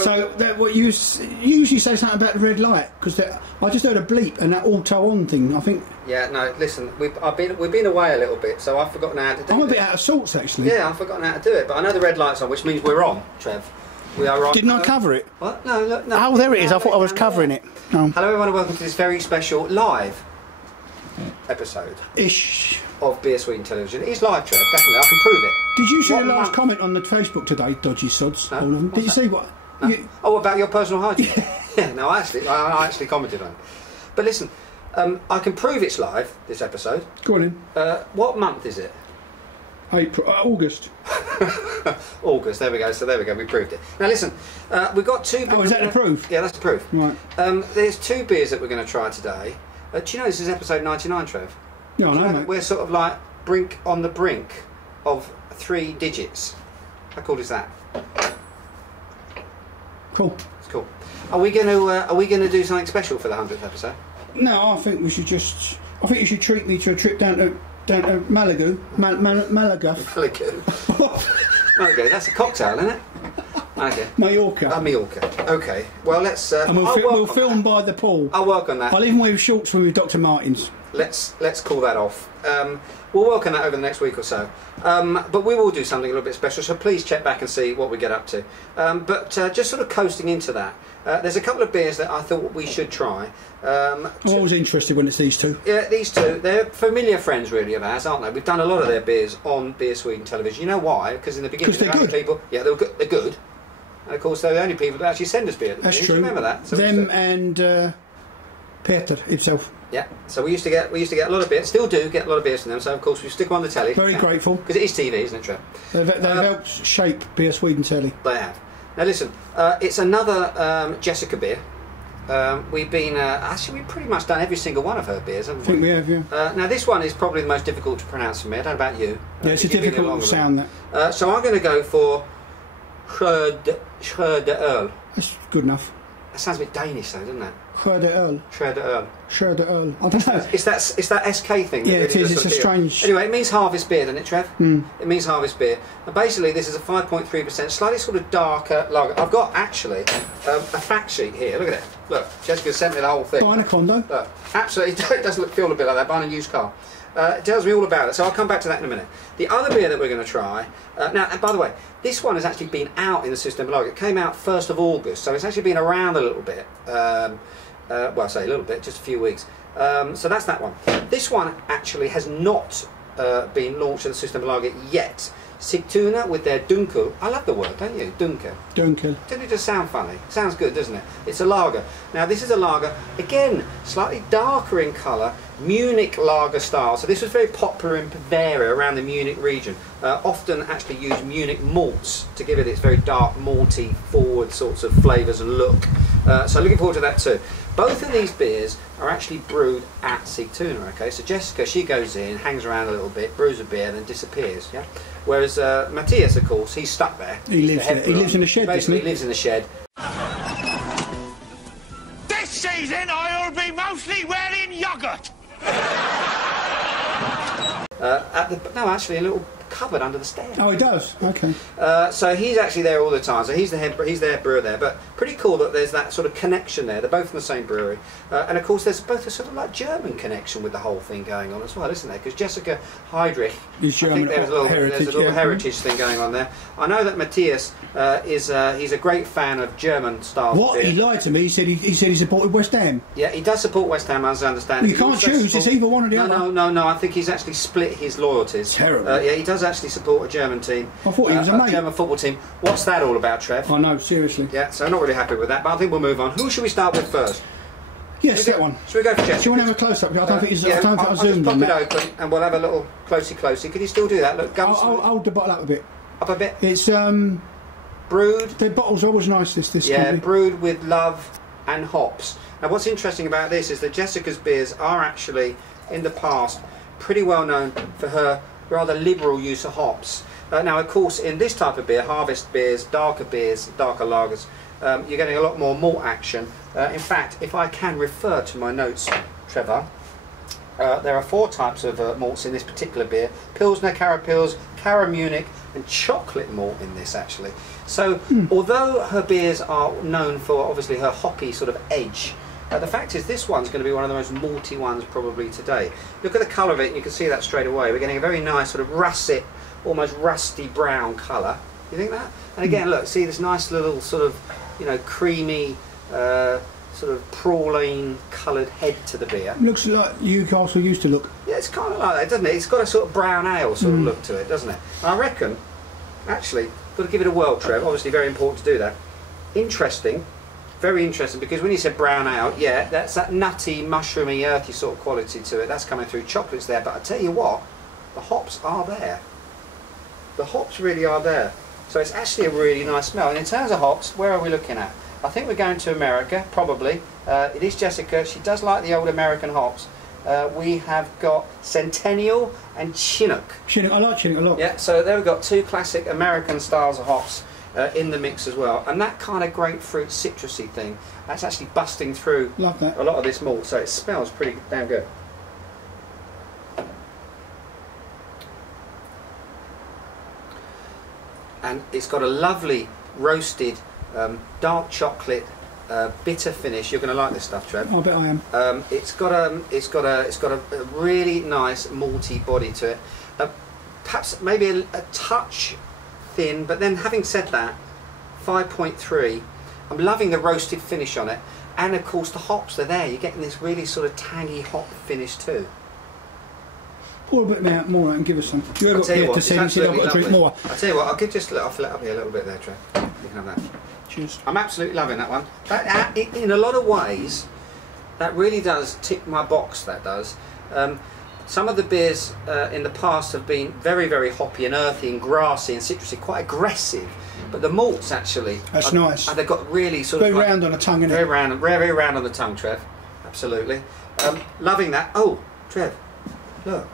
So what you usually say something about the red light, because I just heard a bleep and that auto on thing. I think. Yeah, no. Listen, we've been away a little bit, so I've forgotten how to do it. I'm a bit out of sorts actually. Yeah, I've forgotten how to do it, but I know the red light's on, which means we're on, Trev. We are on. Didn't I cover it? What? No, look, no. Oh, there it is. I thought I was covering it. Oh. Hello, everyone, and welcome to this very special live episode of BeerSweden Television. It is live, Trev. Definitely, I can prove it. Did you see the last comment on the Facebook today? Dodgy sods, all of them. Did you see what? No. Oh, about your personal hygiene? Yeah, no, I actually commented on it. But listen, I can prove it's live, this episode. Go on in. What month is it? April, August. August, there we go, so there we go, we proved it. Now listen, we've got two... Oh, is that the proof? Yeah, that's the proof. Right. There's two beers that we're going to try today. Do you know this is episode 99, Trev? Yeah, I know, mate. We're sort of like on the brink of 3 digits. How cool is that? Cool. It's cool. Are we going to do something special for the 100th episode? No, I think we should just. I think you should treat me to a trip down to Malaga. Malaga. Malaga. Malaga. That's a cocktail, isn't it? Okay. Mallorca. Mallorca. Okay. Well, let's. And we'll film by the pool. I'll work on that. I'll even wear shorts from with Dr. Martens. Let's call that off. We'll work on that over the next week or so. But we will do something a little bit special, so please check back and see what we get up to. But just sort of coasting into that, there's a couple of beers that I thought we should try. I'm always interested when it's these two. Yeah, these two, they're familiar friends really of ours, aren't they? We've done a lot of their beers on BeerSweden Television. You know why? Because in the beginning, they're good. People, yeah, they're good. And of course, they're the only people that actually send us beer. That's true. Do you remember that? So them and Peter himself. Yeah, so we used to get a lot of beer, still do get a lot of beers from them. So of course we stick them on the telly. Very grateful, because it is TV, isn't it, Trev? They've helped shape BeerSweden telly. They have. Now listen, it's another Jessica beer. We've been actually we've pretty much done every single one of her beers, haven't we? I think we have, yeah. Now this one is probably the most difficult to pronounce for me. I don't know about you. Yeah, it's a difficult sound. That. So I'm going to go for Skördeöl. That's good enough. That sounds a bit Danish, though, doesn't it? Skördeöl. Skördeöl. Skördeöl. I don't know. It's that SK thing. Yeah, it is. It's a strange. Anyway, it means harvest beer, doesn't it, Trev? Mm. It means harvest beer. And basically, this is a 5.3%, slightly sort of darker lager. I've got actually a fact sheet here. Look at it. Look, Jessica sent me the whole thing. Buying a condo. Look, absolutely, it does feel a bit like that. Buying a used car. It tells me all about it, so I'll come back to that in a minute. The other beer that we're going to try, now, and by the way, this one has actually been out in the system lager. It came out 1st of August, so it's actually been around a little bit. Well, I say a little bit, just a few weeks. So that's that one. This one actually has not been launched in the system lager yet. Sigtuna with their Dunkel. I love the word, don't you? Dunkel. Dunkel. Doesn't it just sound funny? Sounds good, doesn't it? It's a lager. Now this is a lager, again, slightly darker in colour, Munich lager style. So this was very popular in Bavaria, around the Munich region. Often actually used Munich malts to give it its very dark, malty, forward sorts of flavours and look. So looking forward to that too. Both of these beers are actually brewed at Sigtuna, okay? So Jessica, she goes in, hangs around a little bit, brews a beer, and then disappears, yeah? Whereas Mattias, of course, he's stuck there. He lives in a shed, basically, he lives in the shed. This season, I'll be mostly wearing yoghurt. No, actually, a little cupboard under the stairs. Oh, he does. Okay. So he's actually there all the time. So he's their brewer there. But pretty cool that there's that sort of connection there. They're both from the same brewery, and of course there's both a sort of like German connection with the whole thing going on as well, isn't there? Because Jessica Heidrich, is German. there's a little heritage thing going on there. I know that Mattias he's a great fan of German style. What? Beer. He lied to me. He said he supported West Ham. Yeah, he does support West Ham, as I understand. You can't choose. It's either one or the other. No. I think he's actually split his loyalties. Terrible. Yeah, he does actually support a German team. I thought he was a mate. German football team. What's that all about, Trev? I know, seriously. Yeah, so I'm not really happy with that, but I think we'll move on. Who should we start with first? Yes, that one. Should we go for Jessica? Do you want to have a close-up? I don't think it's. Yeah, I don't think I zoomed on that. I'll just on pop it open and we'll have a little closey. Can you still do that? Look, I'll hold the bottle up a bit. Up a bit? It's brewed. The bottles are always nice. This yeah, company. Brewed with love and hops. Now, what's interesting about this is that Jessica's beers are actually, in the past, pretty well known for her rather liberal use of hops. Now, of course, in this type of beer, harvest beers, darker lagers, you're getting a lot more malt action. In fact, if I can refer to my notes, Trevor, there are 4 types of malts in this particular beer: Pilsner, Cara Pils, Cara Munich, and chocolate malt in this actually. So although her beers are known for obviously her hoppy sort of edge, the fact is this one's going to be one of the most malty ones probably today. Look at the colour of it, and you can see that straight away. We're getting a very nice sort of russet, almost rusty brown colour. You think that? And again, look, see this nice little sort of, you know, creamy, sort of praline coloured head to the beer. Looks like Newcastle used to look. Yeah, it's kind of like that, doesn't it? It's got a sort of brown ale sort of look to it, doesn't it? And I reckon, actually, got to give it a whirl, Trev. Obviously, very important to do that. Interesting, very interesting, because when you said brown ale, yeah, that's that nutty, mushroomy, earthy sort of quality to it. That's coming through. Chocolate's there, but I tell you what, the hops are there. The hops really are there. So it's actually a really nice smell. And in terms of hops, where are we looking at? I think we're going to America, probably. It is Jessica. She does like the old American hops. We have got Centennial and Chinook. Chinook, I like Chinook a lot. Yeah, so there we've got two classic American styles of hops in the mix as well. And that kind of grapefruit citrusy thing, that's actually busting through Love that. a lot of this malt. So it smells pretty damn good. And it's got a lovely roasted dark chocolate bitter finish. You're going to like this stuff, Trev. I bet I am. It's got a really nice malty body to it. Perhaps maybe a touch thin, but then having said that, 5.3. I'm loving the roasted finish on it, and of course the hops are there. You're getting this really sort of tangy hop finish too. Pour a bit more out and give us some. You I'll tell you what, to say I've got to drink more. I'll tell you what, I'll fill it up here a little bit there, Trev. You can have that. Cheers. I'm absolutely loving that one. That, in a lot of ways, that really does tick my box, that does. Some of the beers in the past have been very, very hoppy and earthy and grassy and citrusy, quite aggressive. But the malts actually, that's nice. They've got really sort very of like, round on the tongue, isn't very it? round, very round on the tongue, Trev. Absolutely. Loving that. Oh, Trev, look.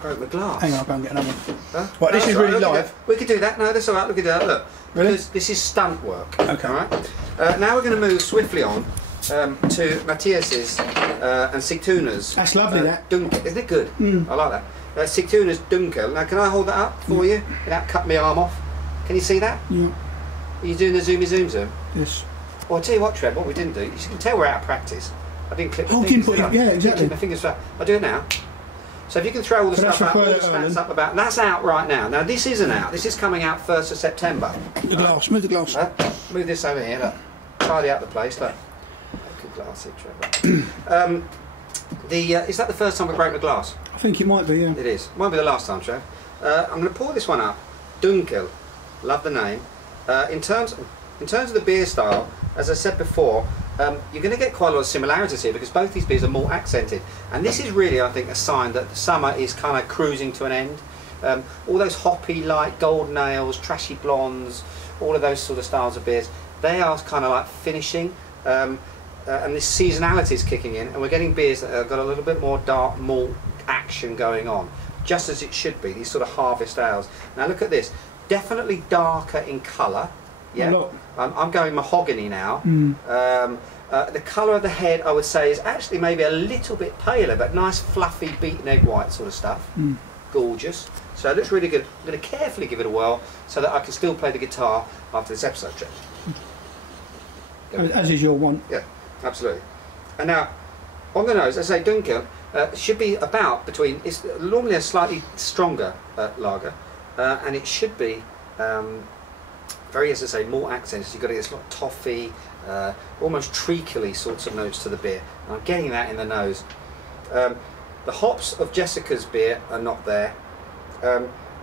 Broke the glass. Hang on, I'll go and get another one. Huh? Right, this is really live. We could do that. No, that's all right. Look at that. Look. Really? Because this is stunt work. Okay. All right. Now we're going to move swiftly on to Mattias's and Sigtuna's. That's lovely, that. Dunkel. Isn't it good? I like that. Sigtuna's Dunkel. Now, can I hold that up for you without cutting my arm off? Can you see that? Yeah. Are you doing the zoomy zoom? Yes. Well, I'll tell you what, Trev, what we didn't do, you can tell we're out of practice. I didn't clip my Oh, fingers. didn't put it, yeah, exactly. Clip my fingers flat. I'll do it now. So if you can throw all the stuff out, all the stats up about, that's out right now. Now this isn't out, this is coming out 1st of September. The glass, move the glass. Move this over here, look. Tidy up the place, look. Good glass here, Trevor. Is that the first time we broke the glass? I think it might be, yeah. It is. Won't be the last time, Trev. I'm going to pour this one up. Dunkel. Love the name. In terms of the beer style, as I said before, you're going to get quite a lot of similarities here because both these beers are more accented, and this is really, I think, a sign that the summer is kind of cruising to an end. All those hoppy, light golden ales, trashy blondes, all of those sort of styles of beers, they are kind of like finishing, and this seasonality is kicking in, and we're getting beers that have got a little bit more dark malt action going on, just as it should be. These sort of harvest ales. Now look at this, definitely darker in colour. Yeah, I'm going mahogany now. The colour of the head, I would say, is actually maybe a little bit paler, but nice fluffy beaten egg white sort of stuff. Gorgeous. So it looks really good. I'm going to carefully give it a whirl so that I can still play the guitar after this episode, Trip. As is your one. Yeah, absolutely. And now, on the nose, as I say, Dunkel should be about between, it's normally a slightly stronger lager, and it should be very, as I say, more accents. You've got to get this lot of toffee, almost treacly sorts of notes to the beer. And I'm getting that in the nose. The hops of Jessica's beer are not there.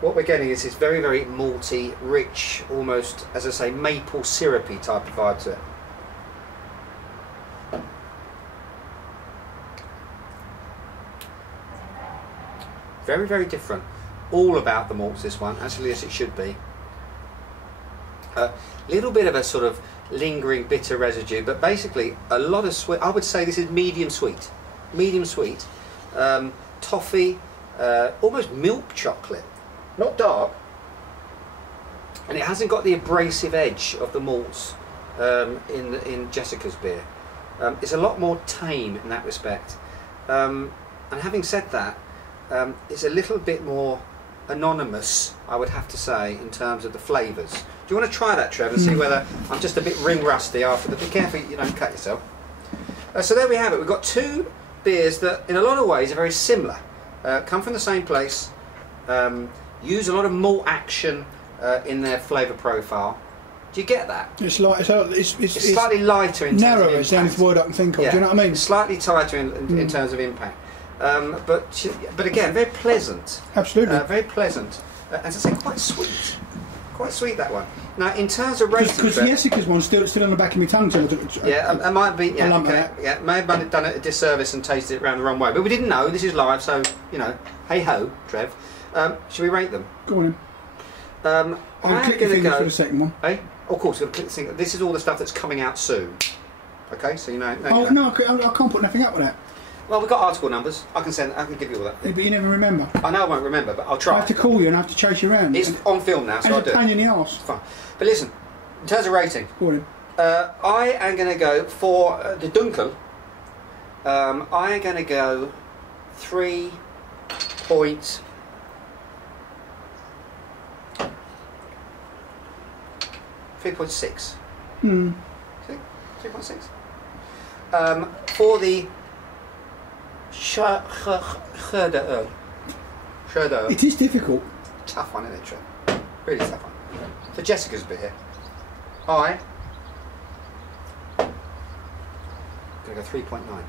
What we're getting is this very, very malty, rich, almost, as I say, maple syrupy type of vibe to it. Very, very different. All about the malts, this one, actually, as it should be. A little bit of a sort of lingering bitter residue, but basically a lot of sweet. I would say this is medium sweet. Medium sweet. Toffee, almost milk chocolate. Not dark. And it hasn't got the abrasive edge of the malts in Jessica's beer. It's a lot more tame in that respect. And having said that, it's a little bit more anonymous, I would have to say, in terms of the flavours. Do you want to try that, Trev, and see whether I'm just a bit ring rusty after the... Be careful you don't cut yourself. So there we have it. We've got two beers that in a lot of ways are very similar. Come from the same place, use a lot of malt action in their flavour profile. Do you get that? It's like it's slightly lighter in terms of impact. narrower is the only word I can think of. Yeah. Do you know what I mean? It's slightly tighter in terms of impact. But again, very pleasant. Absolutely. Very pleasant. As I say, quite sweet. Quite sweet, that one. Now, in terms of rating... Because Jessica's one's still on the back of my tongue. Yeah, it might be... Yeah, lump okay. Yeah, may have done it a disservice and tasted it around the wrong way. But we didn't know. This is live, so, you know, hey-ho, Trev. Should we rate them? Go on in. I'm going to go... for the second one. Eh? Oh, of course, we're going to click the thing. This is all the stuff that's coming out soon. Okay, so you know... Oh, no, I can't put nothing up with that. Well, we've got article numbers. I can give you all that. Yeah, but you never remember. I know I won't remember, but I'll try. I have to call you and I have to chase you around. It's on film now, so I'll do it. It's a pain in the arse. Fine. But listen, in terms of rating, Go on in. I am going to go for the Dunkel. I am going to go 3.6. 3.6. For the Skördeöl. It is difficult. Tough one, isn't it, Trent? Really tough one. For Jessica's bit here, I'm going to go 3.9.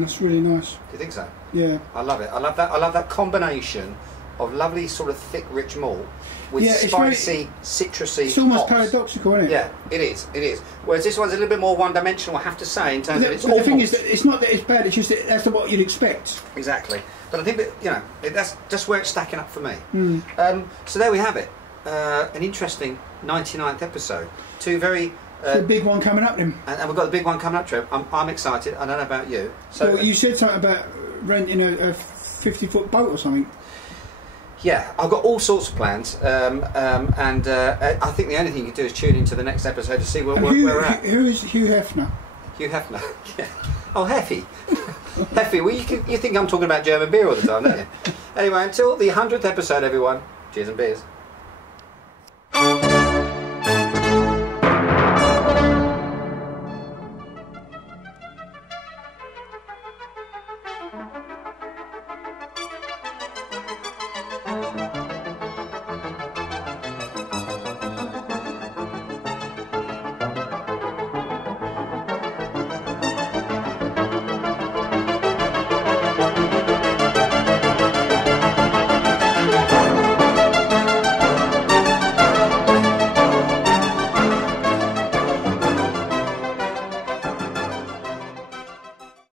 That's really nice. Do you think so? Yeah. I love it. I love that combination of lovely sort of thick, rich malt with spicy, citrusy. It's almost hops. paradoxical, isn't it? Yeah, it is. It is. Whereas this one's a little bit more one-dimensional, I have to say, in terms of its. But the thing is, that it's not that it's bad. It's just that that's what you'd expect. Exactly. But I think that that's just where it's stacking up for me. So there we have it. An interesting 99th episode. Two very. The big one coming up then. And we've got the big one coming up, Trev. I'm excited. I don't know about you. So well, you said something about renting a 50-foot boat or something. Yeah, I've got all sorts of plans, and I think the only thing you can do is tune into the next episode to see where we're at. Who is Hugh Hefner? Hugh Hefner. Yeah. Oh, Heffy. Heffy. Well, you think I'm talking about German beer all the time, don't you? Anyway, until the 100th episode, everyone. Cheers and beers.